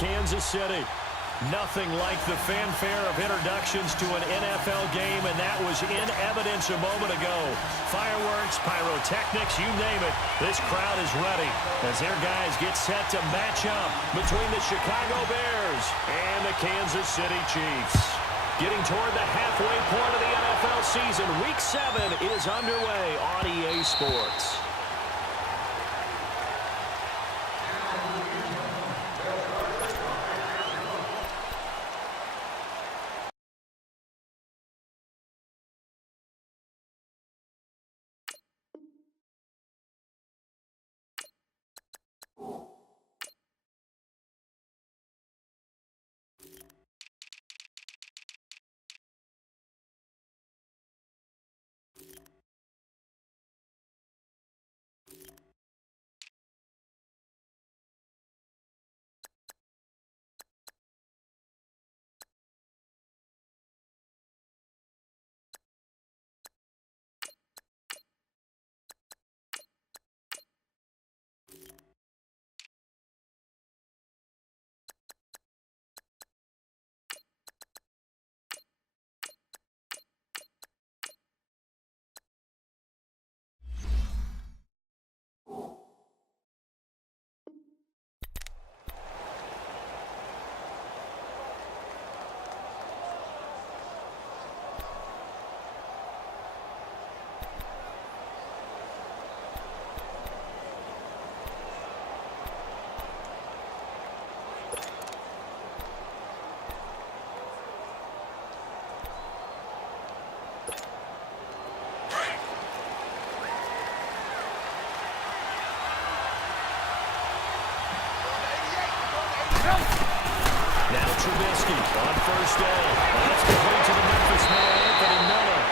Kansas City. Nothing like the fanfare of introductions to an NFL game, and that was in evidence a moment ago. Fireworks, pyrotechnics, you name it. This crowd is ready as their guys get set to match up between the Chicago Bears and the Kansas City Chiefs. Getting toward the halfway point of the NFL season, Week 7 is underway on EA Sports. Now Trubisky on first down. That's complete to the Memphis man, Anthony Miller.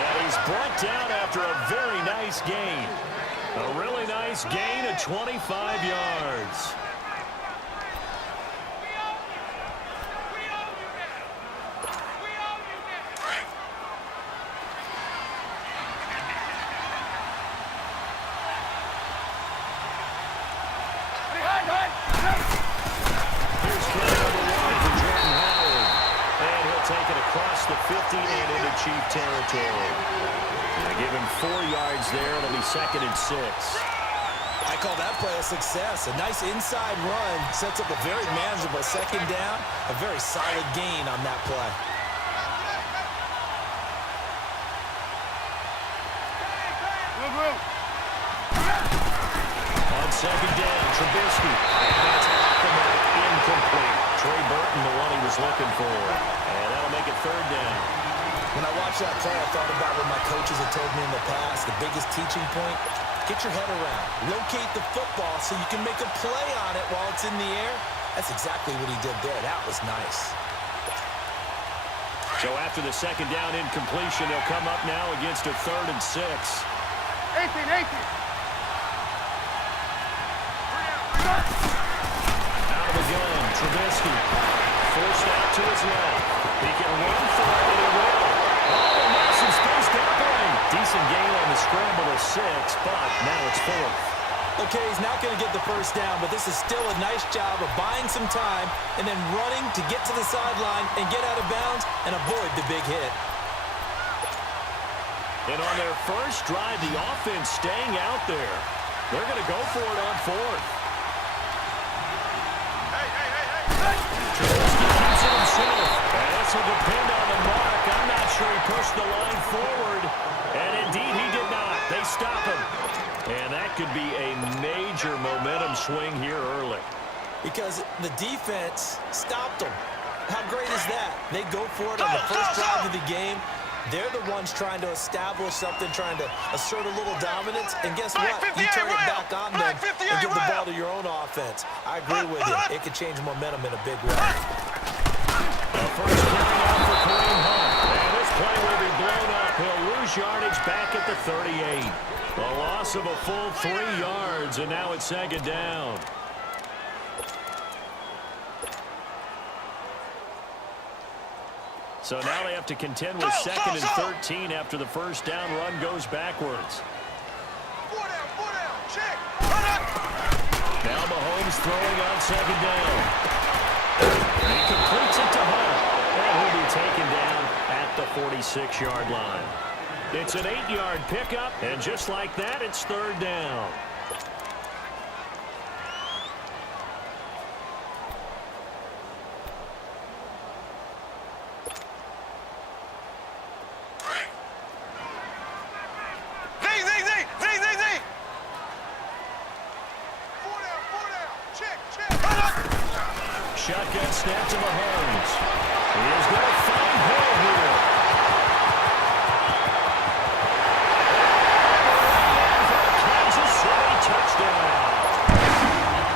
And he's brought down after a very nice gain. A really nice gain of 25 yards. The 50 and into Chief territory. They give him 4 yards there. It'll be 2nd and 6. I call that play a success. A nice inside run sets up a very manageable 2nd down. A very solid gain on that play. On 2nd down, Trubisky. And that's off the mark, incomplete. Trey Burton, the one he was looking for. And that'll make it 3rd down. When I watched that play, I thought about what my coaches had told me in the past. The biggest teaching point, get your head around. Locate the football so you can make a play on it while it's in the air. That's exactly what he did there. That was nice. So after the 2nd down incompletion, they'll come up now against a 3rd and 6. 18. Out of the gun, Trubisky. Forced out to his left. He can run for it, and he will. Oh, nice and spaced out lane. Decent gain on the scramble of 6, but now it's 4th. Okay, he's not going to get the 1st down, but this is still a nice job of buying some time and then running to get to the sideline and get out of bounds and avoid the big hit. And on their first drive, the offense staying out there. They're going to go for it on 4th. Trubisky keeps it himself. And this will depend on the mark. I'm not sure he pushed the line forward. And indeed, he did not. They stop him. And that could be a major momentum swing here early. Because the defense stopped them. How great is that? They go for it on the first drive of the game. They're the ones trying to establish something, trying to assert a little dominance. And guess what? You turn it back on them and give the ball to your own offense. I agree with you. It could change momentum in a big way. The first carry out for Kareem Hunt. And this play will be blown up. He'll lose yardage back at the 38. A loss of a full 3 yards, and now it's 2nd down. So now they have to contend with 2nd and 13 after the first down run goes backwards. Now Mahomes throwing on 2nd down. And he completes it to Hunt. And he'll be taken down at the 46-yard line. It's an 8-yard pickup, and just like that, it's third down. Shotgun snap to Mahomes. He is going to find Hill here. Kansas City touchdown.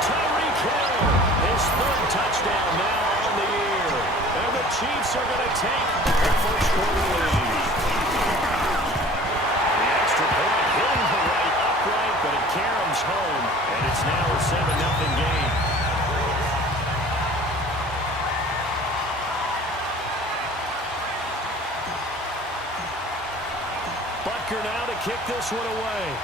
Tyreek Hill, his third touchdown now on the year. And the Chiefs are going to take the first quarter lead. The extra point hitting the right upright, but it caroms home, and it's now a 7-0 game. Butker now to kick this one away.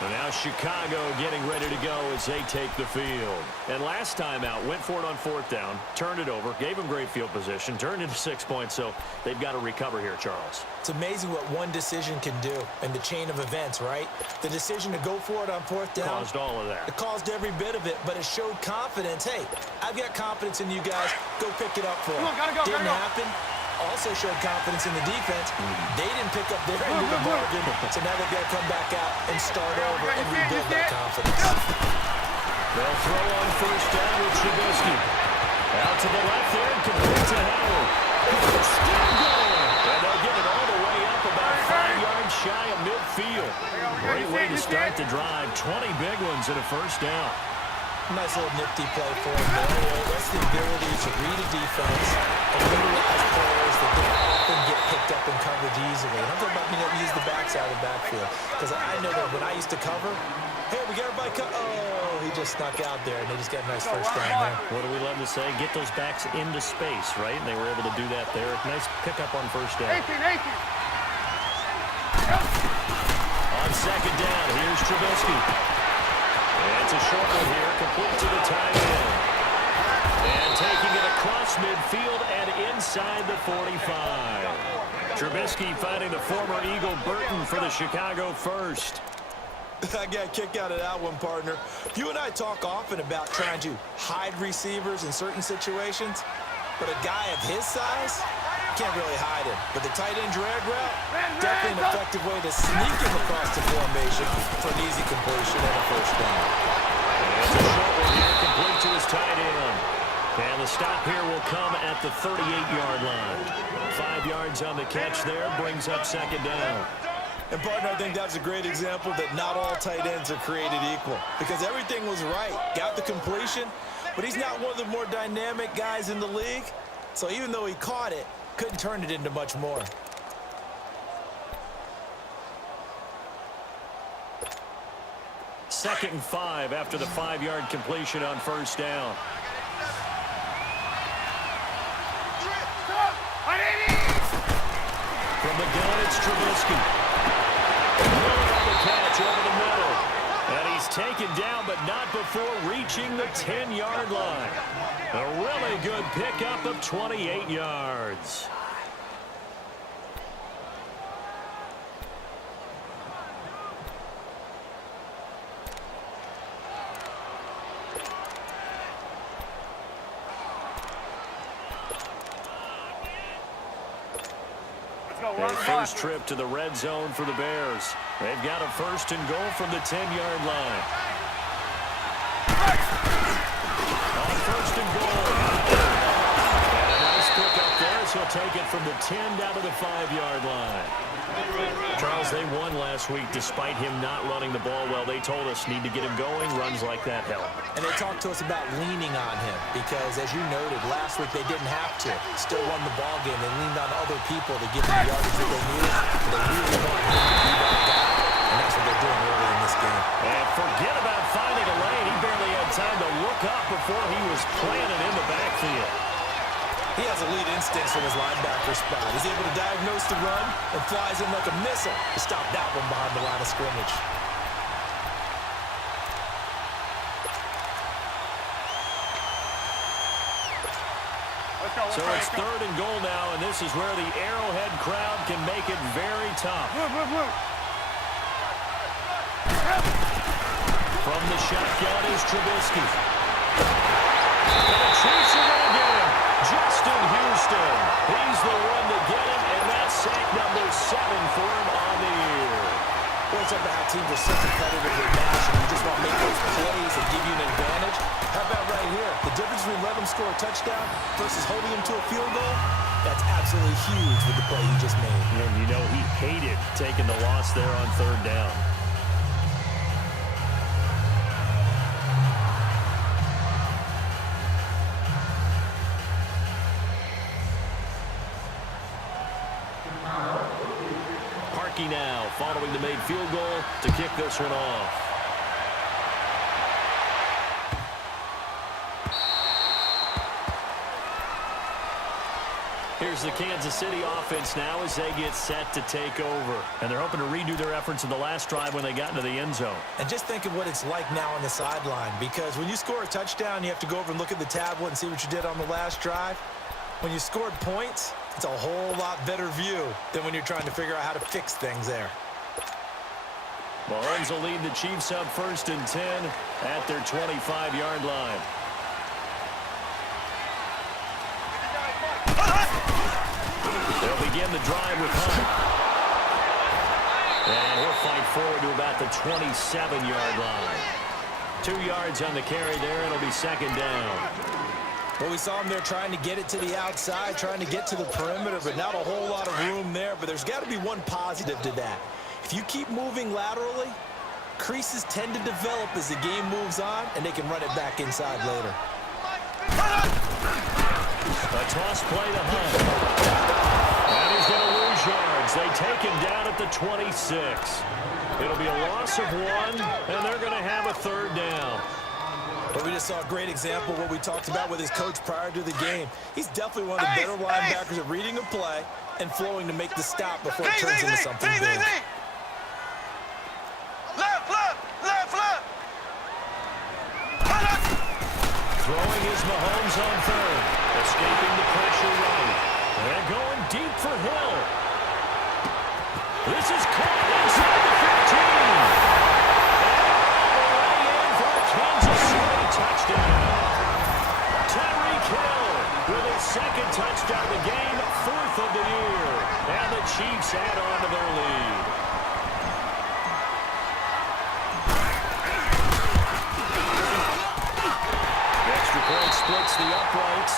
And now Chicago getting ready to go as they take the field. And last time out, went for it on fourth down, turned it over, gave them great field position, turned into 6 points, so they've got to recover here, Charles. It's amazing what one decision can do in the chain of events, right? The decision to go for it on fourth down. Caused all of that. It caused every bit of it, but it showed confidence. Hey, I've got confidence in you guys. Go pick it up for them. Didn't happen. Also showed confidence in the defense. They didn't pick up their end of the bargain, so now they've got to come back out and start over and rebuild that confidence. They'll throw on first down with Trubisky. Out to the left there and complete to Howard. Still going. And they'll get it all the way up about 5 yards shy of midfield. Great way to start the drive. 20 big ones and a first down. Nice little nifty play for him there. That's the ability to read a defense and utilize players that don't often get picked up in coverage easily. And I'm talking about being able to use the backside of the backfield. Because I know that when I used to cover, hey, we got everybody cut. Oh, he just snuck out there, and they just got a nice first down there. What do we love to say? Get those backs into space, right? And they were able to do that there. Nice pickup on first down. 18. On second down, here's Trubisky. It's a short one here, complete to the tight end. And taking it across midfield and inside the 45. Trubisky finding the former Eagle Burton for the Chicago first. I got a kick out of that one, partner. You and I talk often about trying to hide receivers in certain situations, but a guy of his size can't really hide him. But the tight end drag route, definitely an effective way to sneak him across the formation for an easy completion and a first down. It's a short one here, complete to his tight end. And the stop here will come at the 38-yard line. 5 yards on the catch there, brings up second down. And, partner, I think that's a great example that not all tight ends are created equal. Because everything was right. Got the completion, but he's not one of the more dynamic guys in the league. So even though he caught it, couldn't turn it into much more. Second and 5 after the 5-yard completion on first down. From the gun, it's Trubisky. Miller on the catch over the middle. And he's taken down, but not before reaching the 10-yard line. A really good pickup of 28 yards. Their first trip to the red zone for the Bears. They've got a first and goal from the 10-yard line. On first and goal. And a nice pickup there, so he'll take it from the 10 down to the 5-yard line. Charles, they won last week despite him not running the ball well. They told us need to get him going. Runs like that help. And they talked to us about leaning on him because, as you noted, last week they didn't have to. Still won the ball game. They leaned on other people to give them the yardage that they needed. They really want him to be that guy. And that's what they're doing early in this game. And forget about finding a lane. He barely had time to look up before he was planted in the backfield. He has elite instincts from his linebacker spot. He's able to diagnose the run and flies in like a missile to stop that one behind the line of scrimmage. So it's 3rd and goal now, and this is where the Arrowhead crowd can make it very tough. From the shotgun is Trubisky. And the Chiefs are going to get him. Justin Houston. He's the one to get him, and that's sack number 7 for him on the year. Well, it's up to how teams are so competitively matched, and you just want to make those plays that give you an advantage. How about right here? The difference between letting him score a touchdown versus holding him to a field goal, that's absolutely huge with the play he just made. And you know he hated taking the loss there on 3rd down. Now, following the made field goal to kick this one off. Here's the Kansas City offense now as they get set to take over. And they're hoping to redo their efforts in the last drive when they got into the end zone. And just think of what it's like now on the sideline, because when you score a touchdown, you have to go over and look at the tablet and see what you did on the last drive. When you scored points, it's a whole lot better view than when you're trying to figure out how to fix things there. Mahomes will lead the Chiefs up 1st and 10 at their 25-yard line. They'll begin the drive with Hunt. And he'll fight forward to about the 27-yard line. 2 yards on the carry there, and it'll be 2nd down. Well, we saw him there trying to get it to the outside, trying to get to the perimeter, but not a whole lot of room there. But there's got to be one positive to that. If you keep moving laterally, creases tend to develop as the game moves on, and they can run it back inside later. A toss play to Hunt. And he's going to lose yards. They take him down at the 26. It'll be a loss of 1, and they're going to have a 3rd down. But we just saw a great example of what we talked about with his coach prior to the game. He's definitely one of the better linebackers at reading a play and flowing to make the stop before it turns into something big. Throwing is Mahomes on 3rd. Escaping the pressure right. And going deep for Hill. This is caught inside the 15. Touchdown. Tyreek Hill with his 2nd touchdown of the game, 4th of the year. And the Chiefs add on to their lead. The extra point splits the uprights.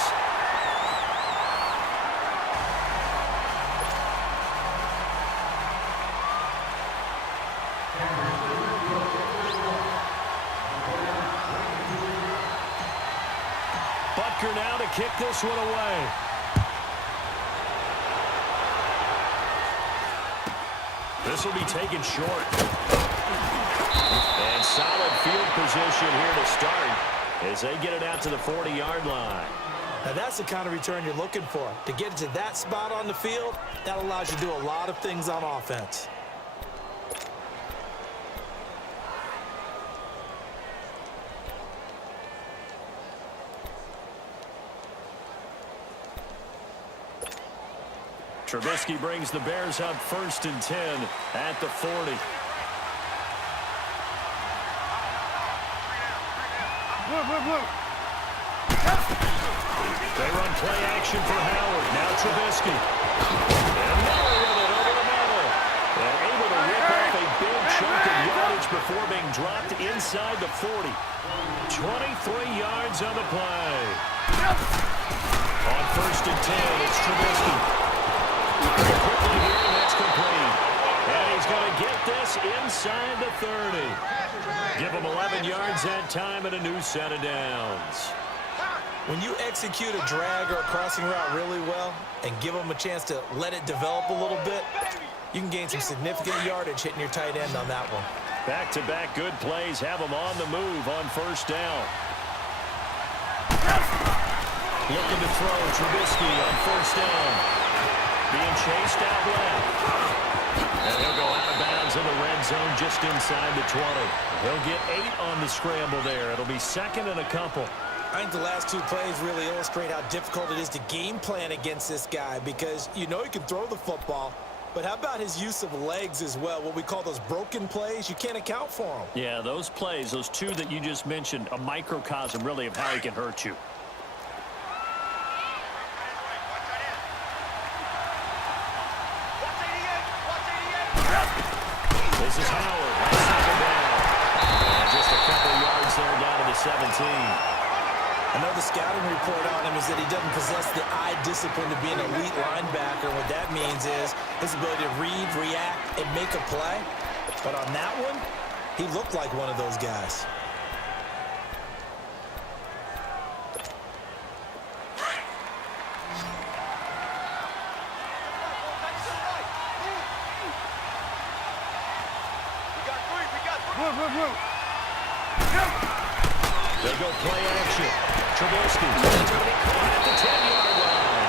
Now to kick this one away. This will be taken short. And solid field position here to start as they get it out to the 40-yard line. Now that's the kind of return you're looking for. To get to that spot on the field, that allows you to do a lot of things on offense. Trubisky brings the Bears up 1st and 10 at the 40. They run play action for Howard. Now Trubisky. And Miller with it over the middle. And able to rip off a big chunk of yardage before being dropped inside the 40. 23 yards on the play. On 1st and 10, it's Trubisky. Quickly here, and that's complete. And he's going to get this inside the 30. Give him 11 yards that time and a new set of downs. When you execute a drag or a crossing route really well and give them a chance to let it develop a little bit, you can gain some significant yardage hitting your tight end on that one. Back-to-back good plays have them on the move on 1st down. Looking to throw. Trubisky on first down. Being chased out left. And he'll go out of bounds in the red zone just inside the 20. He'll get 8 on the scramble there. It'll be second and a couple. I think the last 2 plays really illustrate how difficult it is to game plan against this guy because you know he can throw the football, but how about his use of legs as well? What we call those broken plays, you can't account for them. Yeah, those plays, those 2 that you just mentioned, a microcosm really of how he can hurt you. This is Howard on second down. And just a couple yards there down to the 17. I know the scouting report on him is that he doesn't possess the eye discipline to be an elite linebacker. What that means is his ability to read, react, and make a play. But on that one, he looked like one of those guys. They go play action. Trubisky. He's going to be caught at the 10-yard line.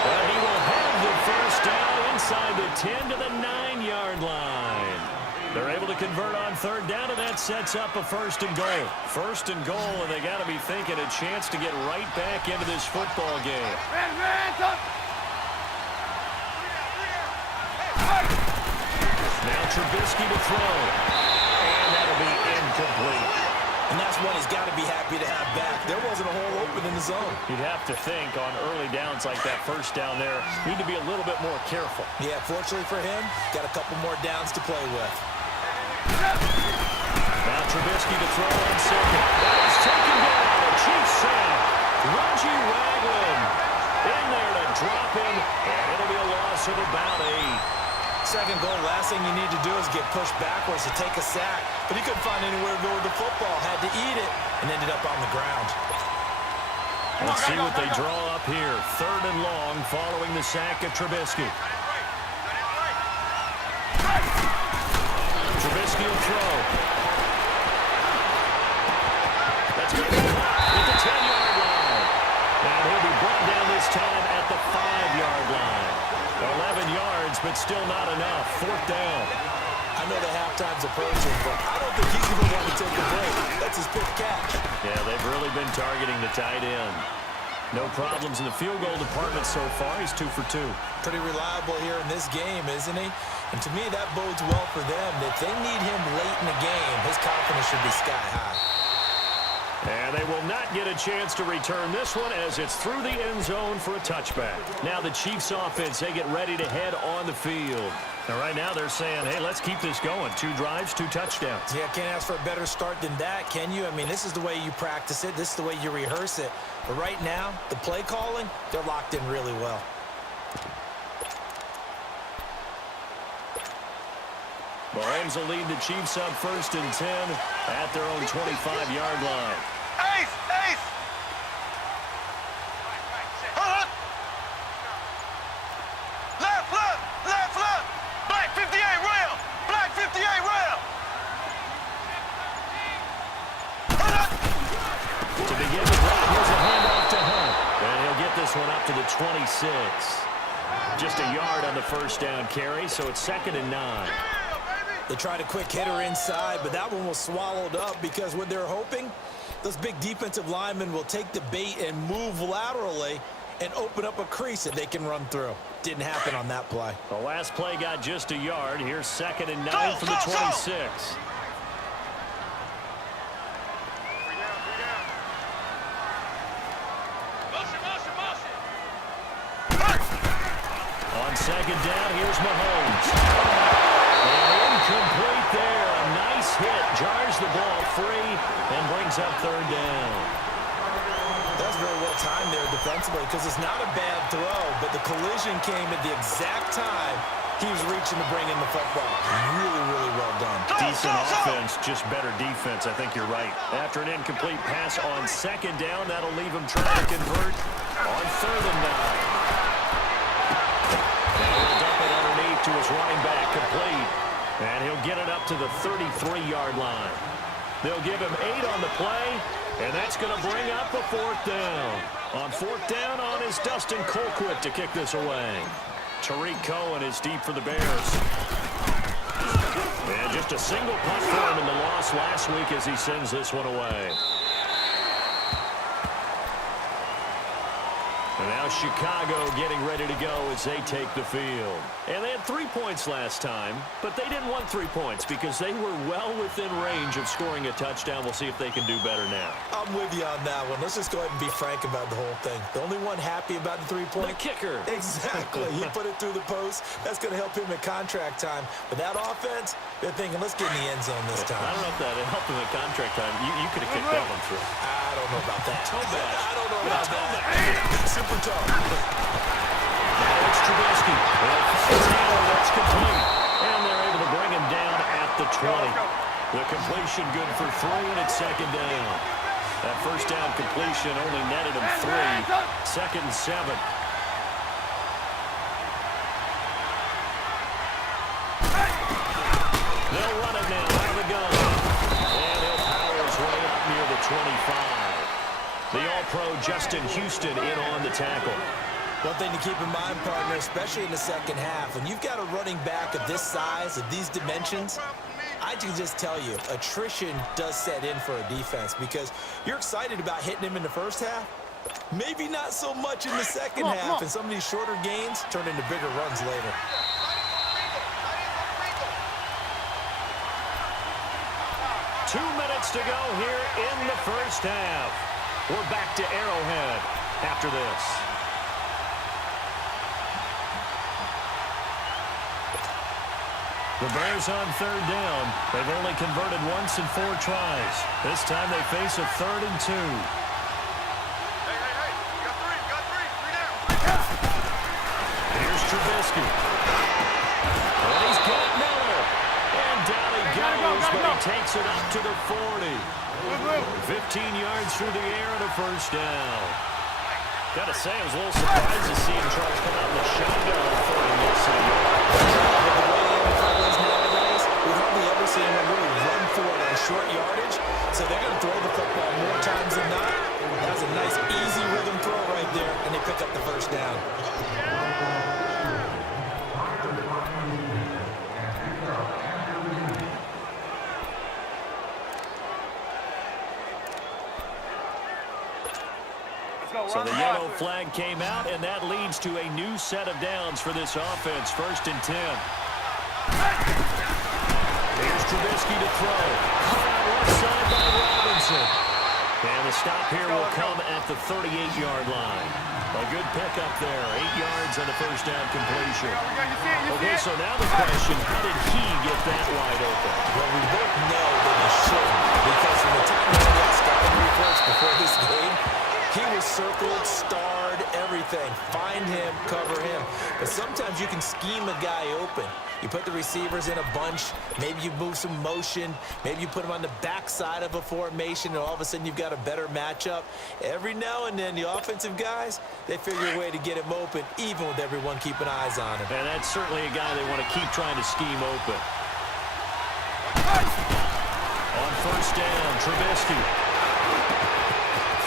But he will have the first down inside the 10 to the 9-yard line. They're able to convert on third down, and that sets up a first and goal. First and goal, and they got to be thinking a chance to get right back into this football game. Now Trubisky to throw. And that'll be incomplete. And that's one he's got to be happy to have back. There wasn't a hole open in the zone. You'd have to think on early downs like that first down there, need to be a little bit more careful. Yeah, fortunately for him, got a couple more downs to play with. Now Trubisky to throw on second. That is taken down. A Chiefs sack. Reggie Ragland in there to drop him, and it'll be a loss of about 8. Second goal, last thing you need to do is get pushed backwards to take a sack. But he couldn't find anywhere to go with the football. Had to eat it and ended up on the ground. Let's see what they draw up here. Third and long following the sack of Trubisky. Trubisky will throw. That's going to be caught at the 10-yard line. And he'll be brought down this time at the 5-yard line. 11 yards, but still not enough. Fourth down. I know the halftime's approaching, but I don't think he's going to want to take a break. That's his pick catch. Yeah, they've really been targeting the tight end. No problems in the field goal department so far. He's 2 for 2. Pretty reliable here in this game, isn't he? And to me, that bodes well for them. If they need him late in the game, his confidence should be sky high. And they will not get a chance to return this one as it's through the end zone for a touchback. Now the Chiefs offense, they get ready to head on the field. Now right now they're saying, hey, let's keep this going. 2 drives, 2 touchdowns. Yeah, can't ask for a better start than that, can you? I mean, this is the way you practice it. This is the way you rehearse it. But right now, the play calling, they're locked in really well. Mahomes will lead the Chiefs up first and 10 at their own 25-yard line. Ace! Ace! Left, left, left, left! Black 58 rail! Black 58 rail! To begin the drive, here's a handoff to Hunt. And he'll get this one up to the 26. Just a yard on the first down carry, so it's second and 9. They tried a quick hitter inside, but that one was swallowed up because what they're hoping, those big defensive linemen will take the bait and move laterally and open up a crease that they can run through. Didn't happen on that play. The last play got just a yard. Here's second and 9 from the 26. On second down, here's Mahomes. Incomplete there. A nice hit. Jars the ball free and brings up third down. That was very well timed there defensively because it's not a bad throw, but the collision came at the exact time he was reaching to bring in the football. Really, really well done. Decent offense, just better defense. I think you're right. After an incomplete pass on second down, that'll leave him trying to convert on third and 9. Now he'll dump it underneath to his running back, complete. And he'll get it up to the 33-yard line. They'll give him 8 on the play, and that's going to bring up a fourth down. On fourth down on is Dustin Colquitt to kick this away. Tariq Cohen is deep for the Bears. And just a single punt for him in the loss last week as he sends this one away. And now Chicago getting ready to go as they take the field. And they had 3 points last time, but they didn't want 3 points because they were well within range of scoring a touchdown. We'll see if they can do better now. I'm with you on that one. Let's just go ahead and be frank about the whole thing. The only one happy about the 3-point? The kicker. Exactly. He put it through the post. That's going to help him at contract time. But that offense, they're thinking, let's get in the end zone this time. I don't know if that helped him at contract time. You could have kicked that one through. I don't know about that. Toe bad. I don't know about that. Super toe. Now it's Trubisky. Taylor, that's complete. And they're able to bring him down at the 20. The completion good for 3, and it's second down. That first down completion only netted him 3. Second and 7. They'll run it now out of the gun. And he'll power his way up near the 25. The All-Pro Justin Houston in on the tackle. One thing to keep in mind, partner, especially in the second half, when you've got a running back of this size, of these dimensions, I can just tell you, attrition does set in for a defense because you're excited about hitting him in the first half. Maybe not so much in the second half, and some of these shorter gains turn into bigger runs later. Two minutes to go here in the first half. We're back to Arrowhead after this. The Bears on third down. They've only converted once in 4 tries. This time they face a 3rd and 2. Hey, you got three down. Here's Trubisky. And he's got Miller. And down he goes, but he takes it up to the 40. 15 yards through the air and a first down. Gotta say, I was a little surprised to see him try to come out in the shotgun on 40 minutes ago. We hardly ever see him really run for it on short yardage, so they're going to throw the football more times than not. That was a nice, easy rhythm throw right there, and they pick up the first down. So the yellow flag came out, and that leads to a new set of downs for this offense. 1st and 10. Here's Trubisky to throw. Caught out left side by Robinson. And the stop here will come at the 38-yard line. A good pickup there. 8 yards on the first down completion. Okay, so now the question, how did he get that wide open? Well, we both know that he shouldn't, because from the time he got scouting reports before this game, he was circled, starred, everything. Find him, cover him. But sometimes you can scheme a guy open. You put the receivers in a bunch. Maybe you move some motion. Maybe you put them on the backside of a formation, and all of a sudden you've got a better matchup. Every now and then, the offensive guys, they figure a way to get him open, even with everyone keeping eyes on him. And that's certainly a guy they want to keep trying to scheme open. On first down, Trubisky.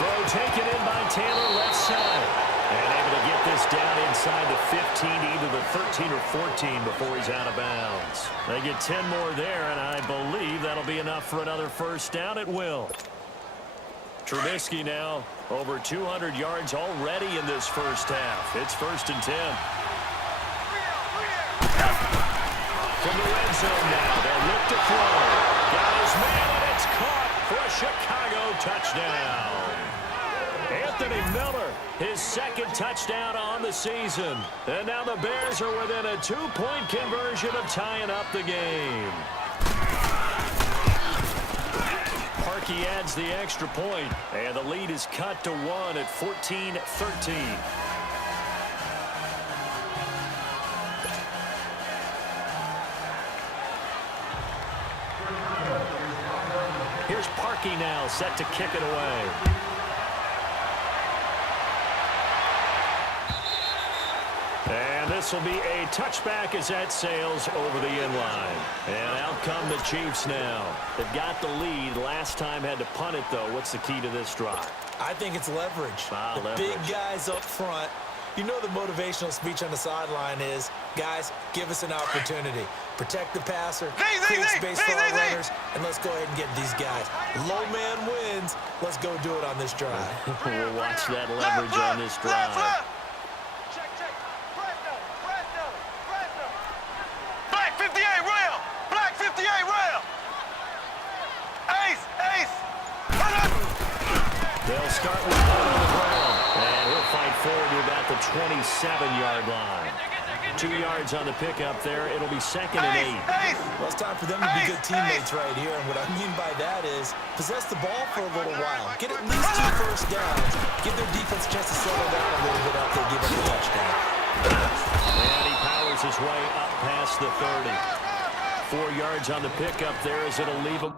Throw taken in by Taylor, left side. And able to get this down inside the 15, either the 13 or 14 before he's out of bounds. They get 10 more there, and I believe that'll be enough for another first down. It will. Trubisky now over 200 yards already in this first half. It's 1st and 10. From the red zone now, they'll look to throw. Got his man, and it's caught for a Chicago touchdown. Anthony Miller, his 2nd touchdown on the season. And now the Bears are within a 2-point conversion of tying up the game. Parkey adds the extra point, and the lead is cut to 1 at 14-13. Here's Parkey now, set to kick it away. And this will be a touchback as that sails over the inline. And out come the Chiefs now. They've got the lead. Last time had to punt it, though. What's the key to this drive? I think it's leverage. The leverage. Big guys up front. You know the motivational speech on the sideline is, guys, give us an opportunity. Protect the passer, create space for our runners, and let's go ahead and get these guys. Low man wins. Let's go do it on this drive. We'll watch that leverage on this drive. Check. Black 58 rail. Black 58 rail. Ace. They'll start with one on the ground. And he'll fight forward to about the 27-yard line. 2 yards on the pickup there. It'll be 2nd and 8. Well, it's time for them to be good teammates right here. And what I mean by that is possess the ball for a little while. Get at least 2 first downs. Give their defense a chance to settle down a little bit after they give up the touchdown. And he powers his way up past the 30. 4 yards on the pickup there as it'll leave him.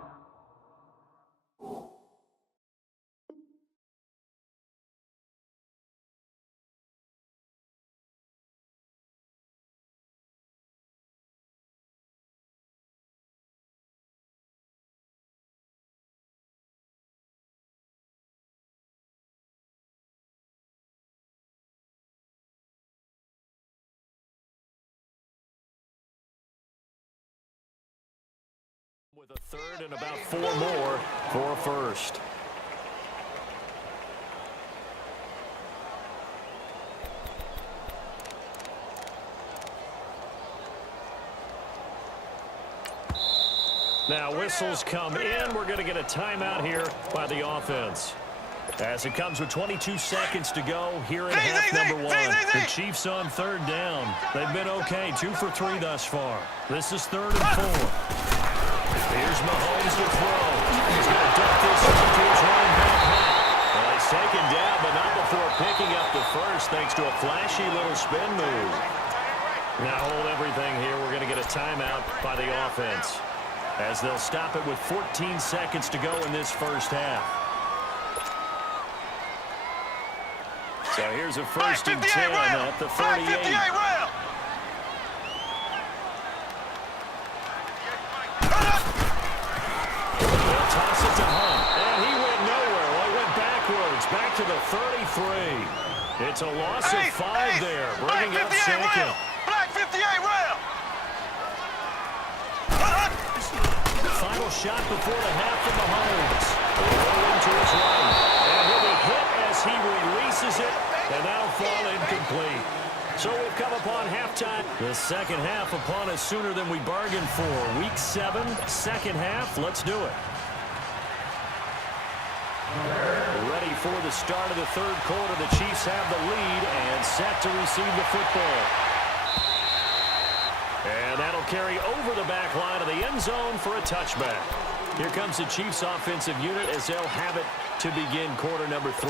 With a third and about 4 more for a first. Now whistles come in. We're going to get a timeout here by the offense. As it comes with 22 seconds to go here in half number 1. The Chiefs on 3rd down. They've been okay, 2 for 3 thus far. This is 3rd and 4. Here's Mahomes to throw. He's going to dump this off to his running back. Well, he's taken down, but not before picking up the first, thanks to a flashy little spin move. Now hold everything here. We're going to get a timeout by the offense, as they'll stop it with 14 seconds to go in this first half. So here's a 1st and 10 at the 38. Toss it to Hunt, and he went nowhere. Well, he went backwards, back to the 33. It's a loss of 5 there, bringing up 2nd. Black 58 rail. Final shot before the half from Mahomes. Rolling to his right, and he'll be hit as he releases it, and that'll fall incomplete. So we've come upon halftime. The second half upon us sooner than we bargained for. Week 7, second half. Let's do it. Ready for the start of the 3rd quarter. The Chiefs have the lead and set to receive the football. And that'll carry over the back line of the end zone for a touchback. Here comes the Chiefs offensive unit as they'll have it to begin quarter number 3.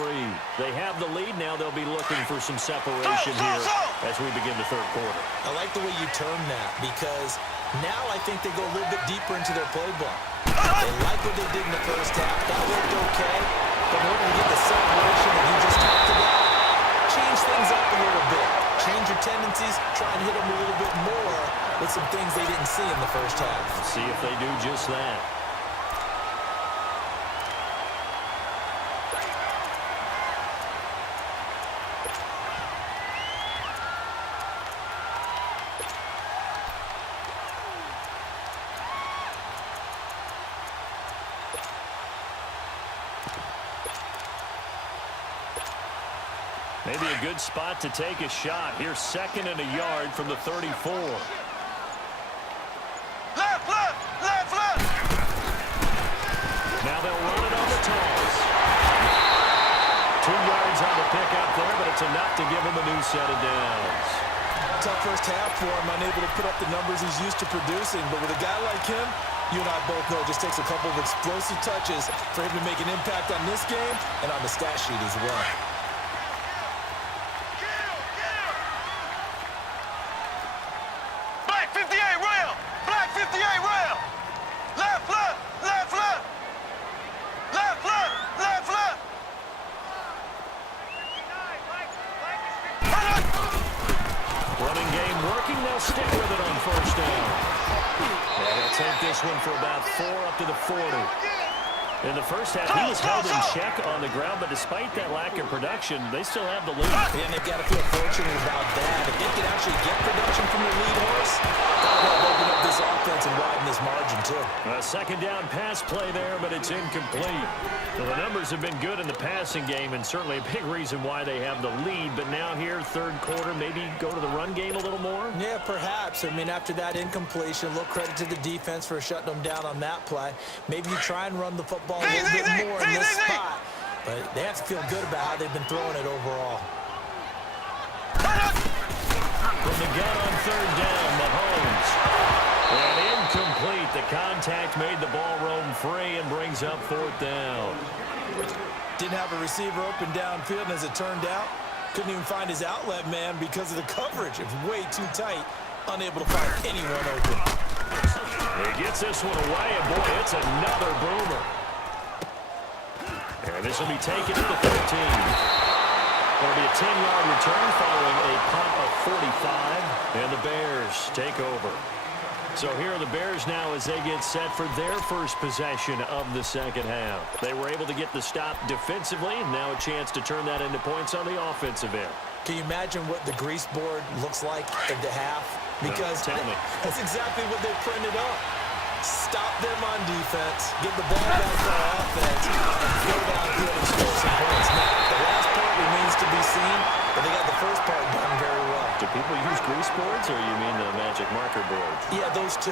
They have the lead. Now they'll be looking for some separation here as we begin the 3rd quarter. I like the way you term that, because now I think they go a little bit deeper into their playbook. They like what they did in the first half. That worked okay. But in order to get the separation that you just talked about, change things up a little bit. Change your tendencies. Try and hit them a little bit more with some things they didn't see in the first half. See if they do just that. Maybe a good spot to take a shot. Here's 2nd and a yard from the 34. Left. Now they'll run it on the toss. 2 yards on the pickup there, but it's enough to give him a new set of downs. Tough first half for him, unable to put up the numbers he's used to producing. But with a guy like him, you and I both know it just takes a couple of explosive touches for him to make an impact on this game and on the stat sheet as well. Black 58 rail. Black 58 rail. Left. Running game they'll stick with it on first down. And they'll take this one for about 4 up to the 40. In the first half, he was held in check on the ground, but despite that lack of production, they still have the lead. And they've got to feel fortunate about that. If they can actually get production from the lead horse, that'll help open up this offense and widen this margin, too. A second down pass play there, but it's incomplete. So the numbers have been good in the passing game, and certainly a big reason why they have the lead. But now here, third quarter, maybe go to the run game a little more? Yeah, perhaps. I mean, after that incompletion, a little credit to the defense for shutting them down on that play. Maybe you try and run the football a little bit more in this spot. But they have to feel good about how they've been throwing it overall. From the gun on third down, Mahomes. And incomplete. The contact made the ball roam free and brings up fourth down. Didn't have a receiver open downfield, and as it turned out, couldn't even find his outlet man because of the coverage. It was way too tight, unable to find anyone open. He gets this one away, and boy, it's another boomer. And this will be taken at the 13. It'll be a 10-yard return following a punt of 45, and the Bears take over. So here are the Bears now as they get set for their first possession of the second half. They were able to get the stop defensively, and now a chance to turn that into points on the offensive end. Can you imagine what the grease board looks like at the half? Because tell me. That's exactly what they printed up. Stop them on defense, get the ball back for offense, and go downfield and score some points. Now, the last part remains to be seen, but they got the first part done very well. Do people use grease boards, or you mean the magic marker boards? Yeah, those two.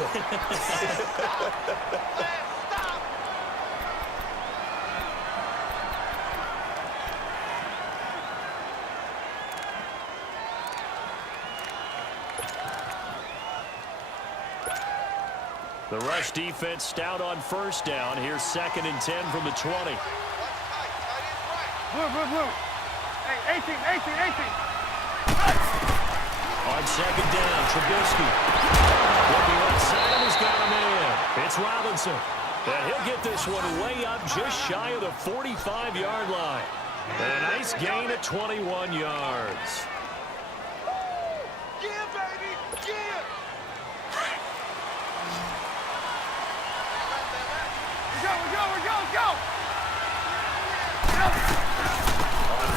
The rush defense stout on first down. Here's 2nd and 10 from the 20. Blue. Hey, 18. On second down, Trubisky. Looking left side, he's got him in. It's Robinson. And he'll get this one way up just shy of the 45-yard line. And a nice gain at 21 yards. Yeah, baby. Yeah. Go. On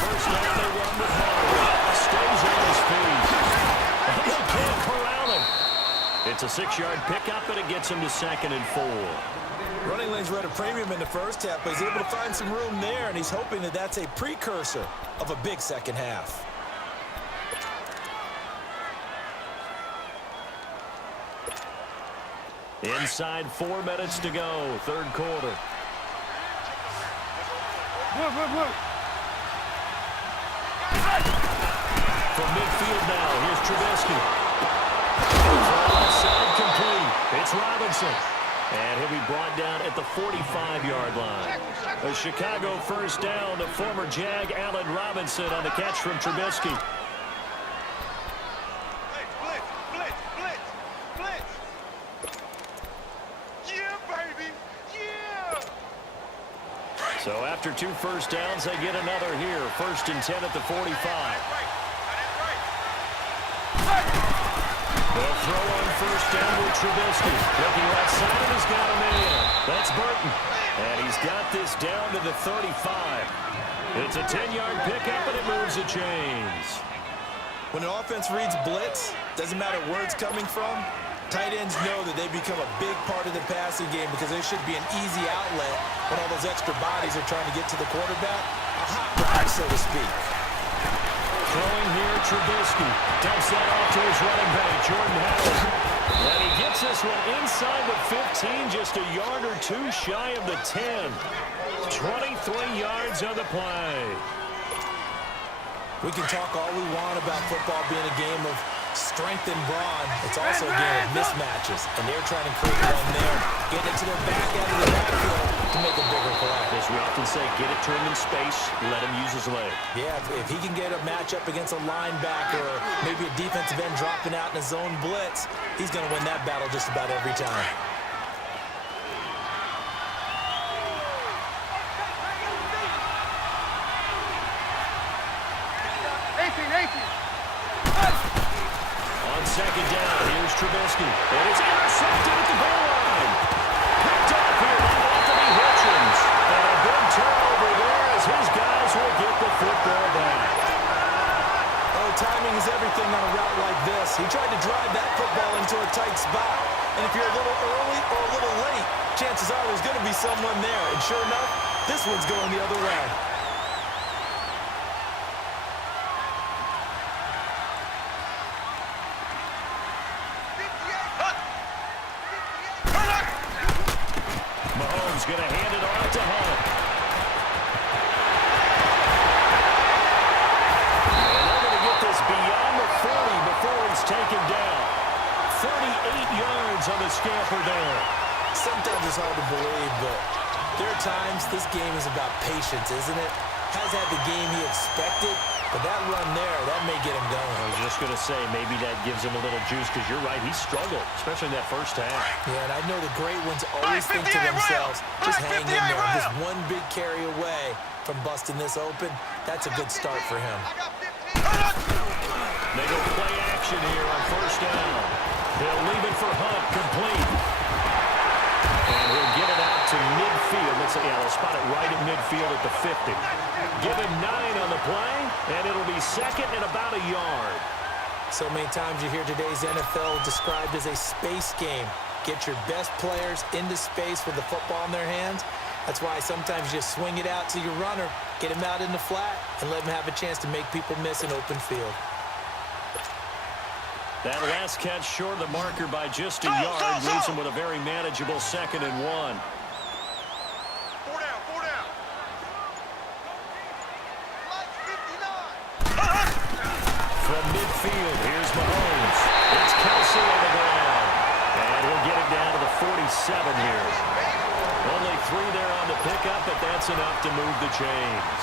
first down, they run with Howard. Stays on his feet. And they can't corral him. It's a 6-yard pickup, and it gets him to 2nd and 4. Running lanes were at a premium in the first half, but he's able to find some room there, and he's hoping that that's a precursor of a big second half. Inside 4 minutes to go, third quarter. Blue. From midfield now, here's Trubisky. Side complete. It's Robinson. And he'll be brought down at the 45-yard line. A Chicago first down to former Jag Allen Robinson on the catch from Trubisky. Blitz. Yeah, baby. Yeah. So after 2 first downs, they get another here. 1st and 10 at the 45. They'll throw on first down with Trubisky. Looking right side, and he's got him in. That's Burton. And he's got this down to the 35. It's a 10-yard pickup, and it moves the chains. When an offense reads blitz, doesn't matter where it's coming from, tight ends know that they become a big part of the passing game because there should be an easy outlet when all those extra bodies are trying to get to the quarterback. A hot route, so to speak. Throwing here, Trubisky. Dumps that off to his running back, Jordan Howard. And he gets this one inside the 15, just a yard or 2 shy of the 10. 23 yards on the play. We can talk all we want about football being a game of strength and brawn. It's also a game of mismatches, and they're trying to create one there. Get it to their back end of the backfield to make a bigger play. As we often say, get it to him in space, let him use his leg. Yeah, if he can get a matchup against a linebacker or maybe a defensive end dropping out in a zone blitz, he's going to win that battle just about every time. second down. Here's Trubisky. And it's intercepted at the goal line. Picked off here. That'll have to be Hitchens. And a big turnover there as his guys will get the football back. Oh, timing is everything on a route like this. He tried to drive that football into a tight spot. And if you're a little early or a little late, chances are there's going to be someone there. And sure enough, this one's going the other way. Mahomes going to hand it off to Hunt. And they're going to get this beyond the 40 before he's taken down. 38 yards on the scamper there. Sometimes it's hard to believe, but there are times this game is about patience, isn't it? Has had the game he expected, but that run there, that may get him going. I was just going to say, maybe that gives him a little juice, because you're right, he struggled, especially in that first half. Yeah, and I know the great ones always think to themselves, just hang in there. Just one big carry away from busting this open. That's a good start for him. They go play action here on first down. They'll leave it for Hunt, complete. And he'll get it out to midfield. They'll spot it right at midfield at the 50. Give him 9 on the play, and it'll be second and about a yard. So many times you hear today's NFL described as a space game. Get your best players into space with the football in their hands. That's why sometimes you swing it out to your runner, get him out in the flat, and let him have a chance to make people miss an open field. That last catch short of the marker by just a yard leaves him with a very manageable 2nd and 1. Four down. From midfield, here's Mahomes. It's Kelsey on the ground. And he'll get it down to the 47 here. Only 3 there on the pickup, but that's enough to move the chains.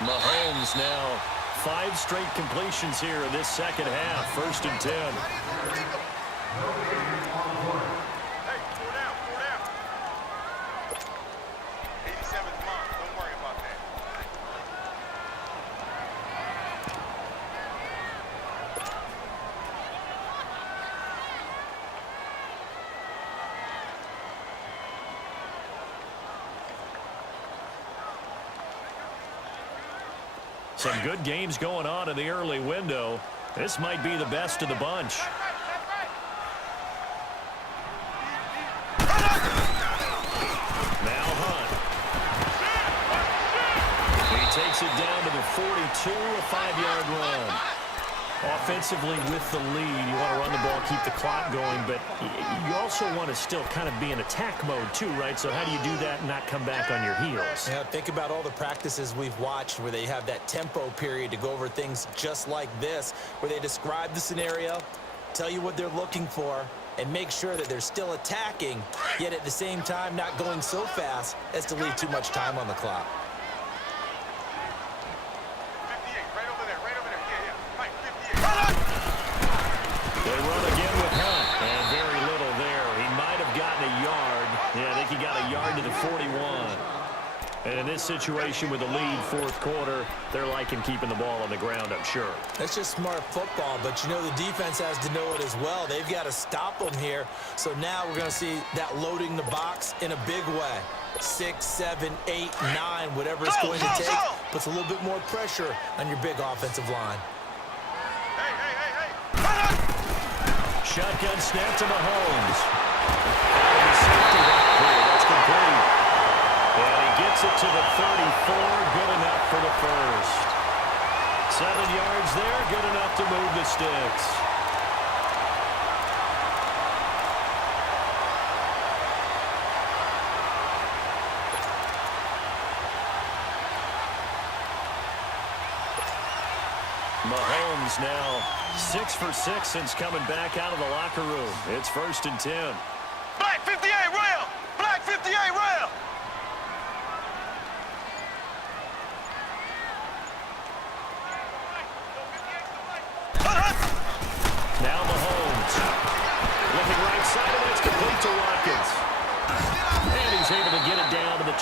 Mahomes now 5 straight completions here in this second half. 1st and 10. Hey, four down. 87's mine. Don't worry about that. Some good games going on in the early window. This might be the best of the bunch. Now Hunt. He takes it down to the 42, a 5-yard run. Offensively with the lead, you want to run the ball, keep the clock going, but you also want to still kind of be in attack mode too, right? So how do you do that and not come back on your heels? Yeah, think about all the practices we've watched where they have that tempo period to go over things just like this, where they describe the scenario, tell you what they're looking for, and make sure that they're still attacking, yet at the same time not going so fast as to leave too much time on the clock. 58, right over there. Yeah. Right, 58. They run again with Hunt, and very little there. He might have gotten a yard. Yeah, I think he got a yard to the 41. And in this situation with the lead, 4th quarter, they're liking keeping the ball on the ground, I'm sure. That's just smart football, but you know the defense has to know it as well. They've got to stop them here. So now we're going to see that loading the box in a big way. 6, 7, 8, 9, whatever it's going to take, puts a little bit more pressure on your big offensive line. Hey. Shotgun snap to Mahomes. Safety back here. That's complete. And he gets it to the 34. Good enough for the first. 7 yards there. Good enough to move the sticks. Mahomes now 6 for 6 since coming back out of the locker room. It's 1st and 10. Black 58 rail. Black 58 rail.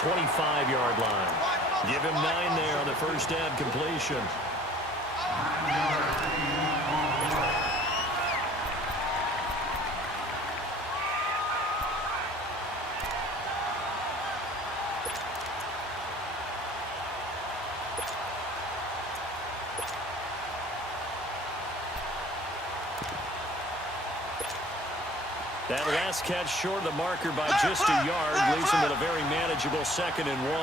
25-yard line. Give him 9 there on the first down completion. That last catch short of the marker by just a yard leaves him with a very manageable 2nd and 1.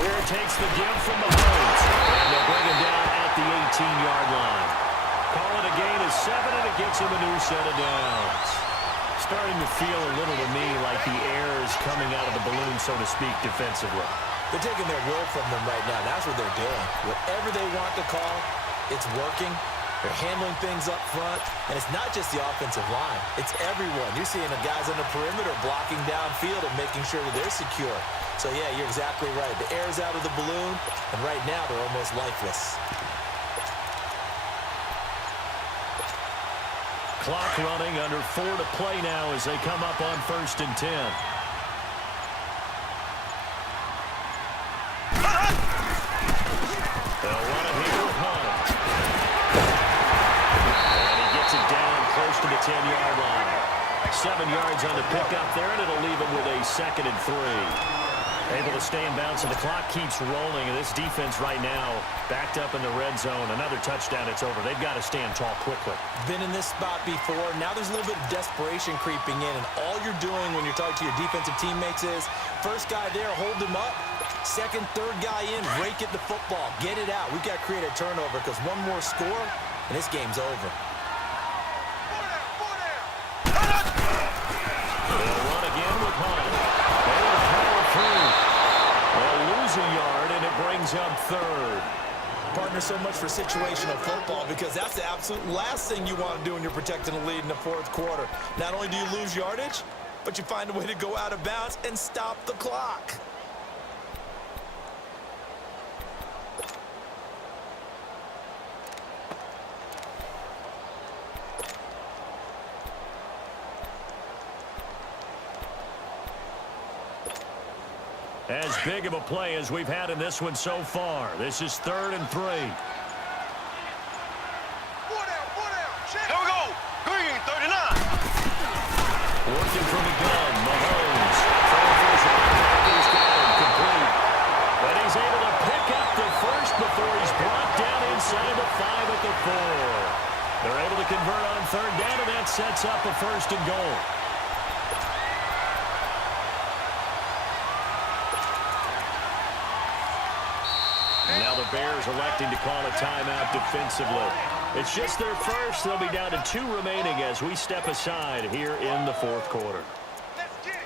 Where takes the give from the Birds. And they'll bring him down at the 18-yard line. Call it a gain of 7, and it gets him a new set of downs. Starting to feel a little to me like the air is coming out of the balloon, so to speak, defensively. They're taking their will from them right now. That's what they're doing. Whatever they want to call, it's working. They're handling things up front. And it's not just the offensive line. It's everyone. You're seeing the guys on the perimeter blocking downfield and making sure that they're secure. So, yeah, you're exactly right. The air's out of the balloon, and right now they're almost lifeless. Clock running, under 4 to play now as they come up on 1st and 10. They'll run it here with Hunt. And he gets it down close to the 10-yard line. 7 yards on the pickup there, and it'll leave him with a 2nd and 3. Able to stay in bounds, and the clock keeps rolling. And this defense right now backed up in the red zone. Another touchdown, it's over. They've got to stand tall quickly. Been in this spot before. Now there's a little bit of desperation creeping in, and all you're doing when you're talking to your defensive teammates is first guy there, hold him up. Second, third guy in, rake at the football. Get it out. We've got to create a turnover because one more score, and this game's over. They'll run again with Hunt. Able to power through. They'll lose a yard, and it brings up 3rd. Partner, so much for situational football because that's the absolute last thing you want to do when you're protecting a lead in the 4th quarter. Not only do you lose yardage, but you find a way to go out of bounds and stop the clock. As big of a play as we've had in this one so far. This is 3rd and 3. Here we go. Green, 39. Working from the gun, Mahomes. Throwing for his linebackers, got him complete. But he's able to pick up the first before he's brought down inside the 5 at the 4. They're able to convert on 3rd down, and that sets up a 1st and goal. Now the Bears electing to call a timeout defensively. It's just their first. They'll be down to 2 remaining as we step aside here in the 4th quarter. Let's get it.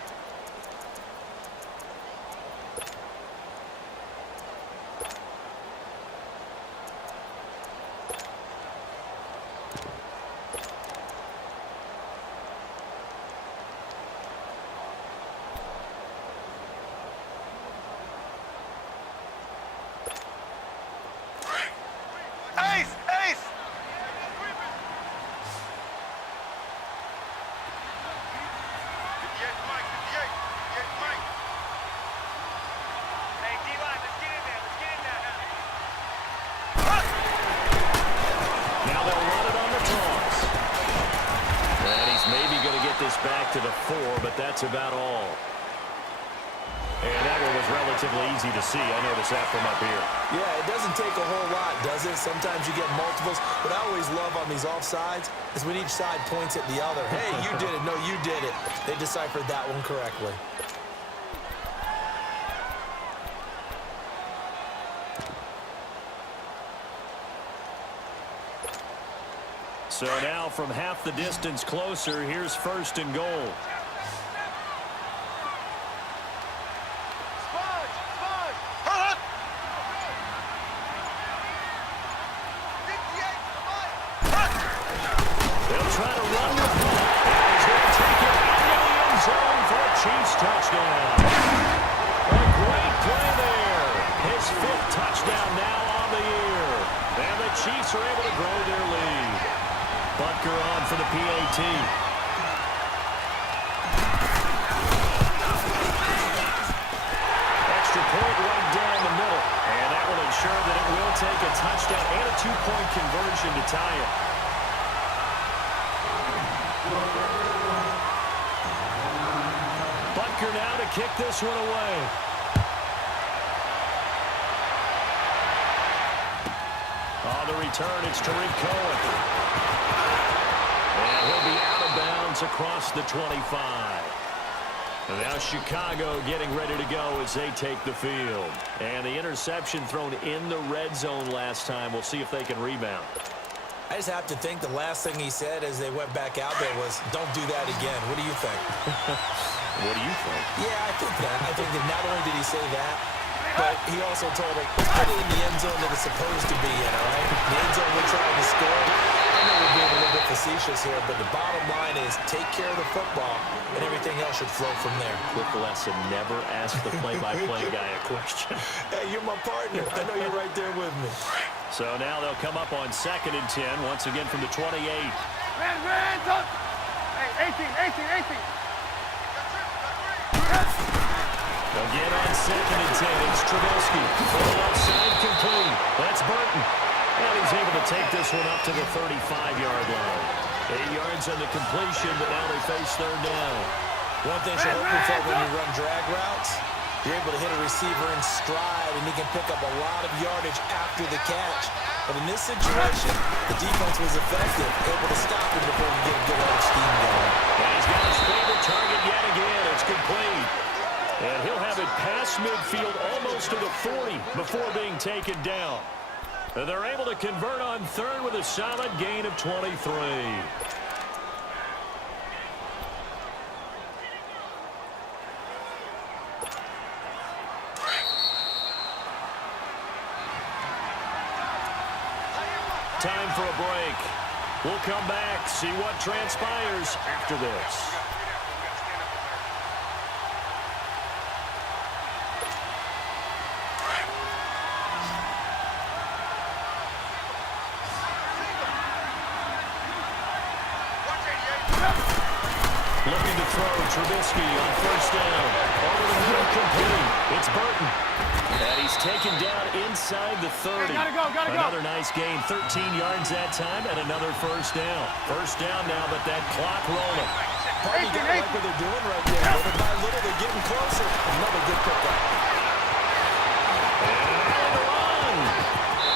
Ace! Ace! Now they'll run it on the toss. And he's maybe going to get this back to the 4, but that's about all. And that one was relatively easy to see. I noticed that from up here. Yeah, it doesn't take a whole lot, does it? Sometimes you get multiples. What I always love on these offsides is when each side points at the other. Hey, you did it. No, you did it. They deciphered that one correctly. So now from half the distance closer, here's 1st and goal. They'll try to run the ball. He's going to take it into the end zone for a Chiefs touchdown. A great play there. His 5th touchdown now on the year. And the Chiefs are able to grow their lead. Butker on for the PAT. extra point right down the middle. And that will ensure that it will take a touchdown and a two-point conversion to tie it. Butker now to kick this one away. On the return, it's Tariq Cohen. And he'll be out of bounds across the 25. And now Chicago getting ready to go as they take the field. And the interception thrown in the red zone last time. We'll see if they can rebound. I just have to think the last thing he said as they went back out there was, don't do that again. What do you think? What do you think? Yeah, I think that. I think that not only did he say that, but he also told him, put it in the end zone that it's supposed to be in, all right? The end zone we're trying to score. I know we're being a little bit facetious here, but the bottom line is take care of the football, and everything else should flow from there. Quick lesson, never ask the play-by-play guy a question. Hey, you're my partner. I know you're right there with me. So now they'll come up on 2nd and 10, once again from the 28. Hands up. Hey, 18. Again on 2nd and 10, it's Trubisky. On the left side, complete. That's Burton. And he's able to take this one up to the 35-yard line. 8 yards on the completion, but now they face 3rd down. One thing you're hoping for when you run drag routes, you're able to hit a receiver in stride, and he can pick up a lot of yardage after the catch. But in this situation, the defense was effective, able to stop him before he get a good edge scheme going. And he's got his favorite target yet again. It's complete. And he'll have it past midfield almost to the 40 before being taken down. And they're able to convert on 3rd with a solid gain of 23. Time for a break. We'll come back, see what transpires after this. Looking to throw, Trubisky on 1st down. Over the middle, complete. It's Burton. And he's taken down inside the 30. Gotta go. Another nice gain, 13 yards that time, and another 1st down. 1st down now, but that clock rolling. Partly got to like what they're doing right there. Little by little, they're getting closer. Another good pickup.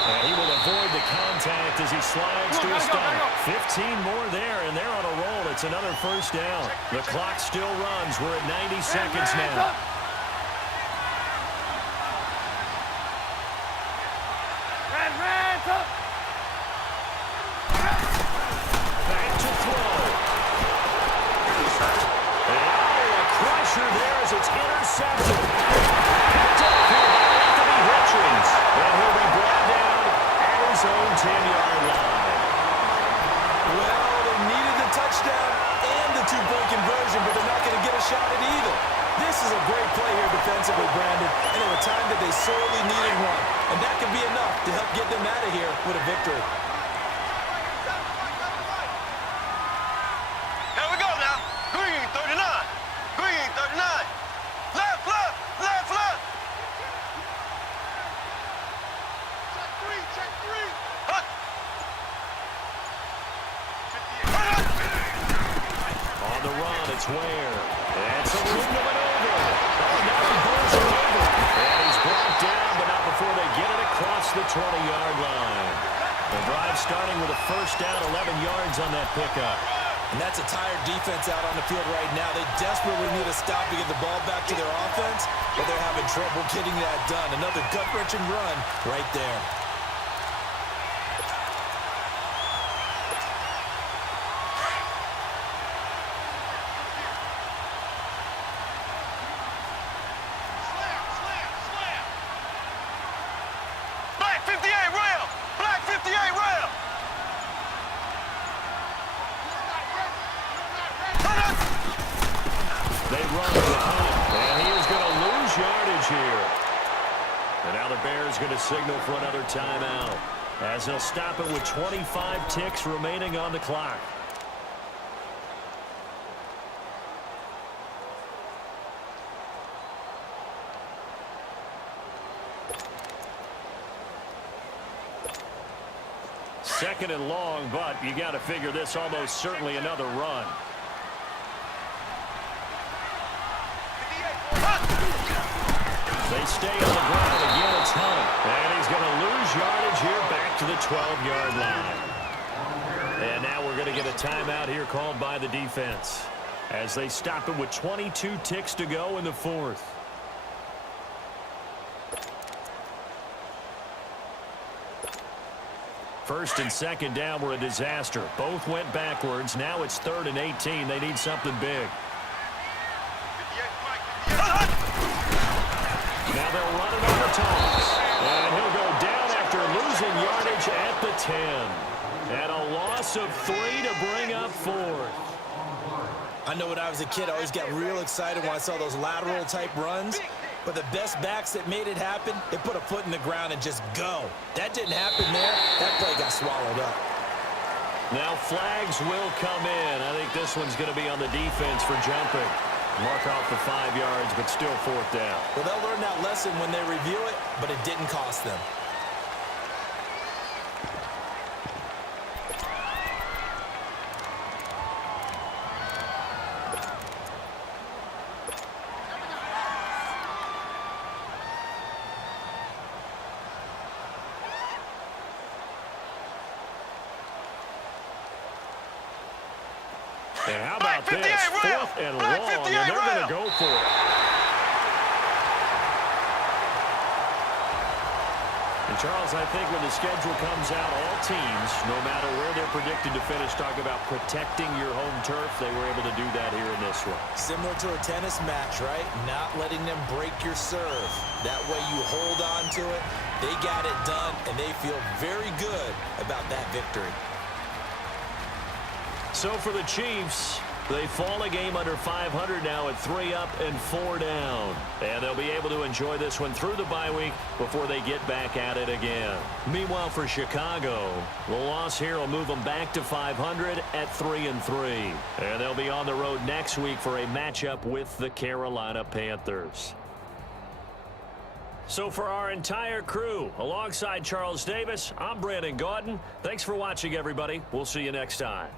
And he will avoid the contact as he slides to a stop. 15 more there, and they're on a roll. It's another 1st down. The clock still runs. We're at 90 seconds now. Back to throw. And a crusher there as it's intercepted. Picked up here by Anthony Hitchens. And he'll be brought down at his own 10-yard line. Well, they needed the touchdown and the two-point conversion, but they're not going to get a shot at either. This is a great play here defensively, Brandon, and at a time that they sorely needed one. And that could be enough to help get them out of here with a victory. Here we go now. Green 39. Green 39. Left. Check three. Huh. On the run, it's Ware. That's a room to maneuver. Oh, now he pulls it over. And he's brought down, but not before they get it across the 20-yard line. The drive starting with a 1st down, 11 yards on that pickup. And that's a tired defense out on the field right now. They desperately need a stop to get the ball back to their offense, but they're having trouble getting that done. Another gut-wrenching run right there. Black 58 rail. Black 58 rail. They run the punt, and he is going to lose yardage here. And now the Bears going to signal for another timeout, as they'll stop it with 25 ticks remaining on the clock. 2nd and long, but you got to figure this almost certainly another run. They stay on the ground. Again, it's Hunt. And he's going to lose yardage here back to the 12-yard line. And now we're going to get a timeout here called by the defense as they stop him with 22 ticks to go in the 4th. First and 2nd down were a disaster. Both went backwards. Now it's 3rd and 18. They need something big. Now they'll run it on the toss. And he'll go down after losing yardage at the 10. And a loss of 3 to bring up 4th. I know when I was a kid, I always got real excited when I saw those lateral type runs. But the best backs that made it happen, they put a foot in the ground and just go. That didn't happen there. That play got swallowed up. Now flags will come in. I think this one's going to be on the defense for jumping. Mark off the 5 yards, but still 4th down. Well, they'll learn that lesson when they review it, but it didn't cost them. And how about this? 4th and long, and they're going to go for it. And, Charles, I think when the schedule comes out, all teams, no matter where they're predicted to finish, talk about protecting your home turf. They were able to do that here in this one. Similar to a tennis match, right? Not letting them break your serve. That way you hold on to it. They got it done, and they feel very good about that victory. So for the Chiefs, they fall a game under 500 now at 3 up and 4 down. And they'll be able to enjoy this one through the bye week before they get back at it again. Meanwhile, for Chicago, the loss here will move them back to 500 at 3-3. And they'll be on the road next week for a matchup with the Carolina Panthers. So for our entire crew, alongside Charles Davis, I'm Brandon Gaudin. Thanks for watching, everybody. We'll see you next time.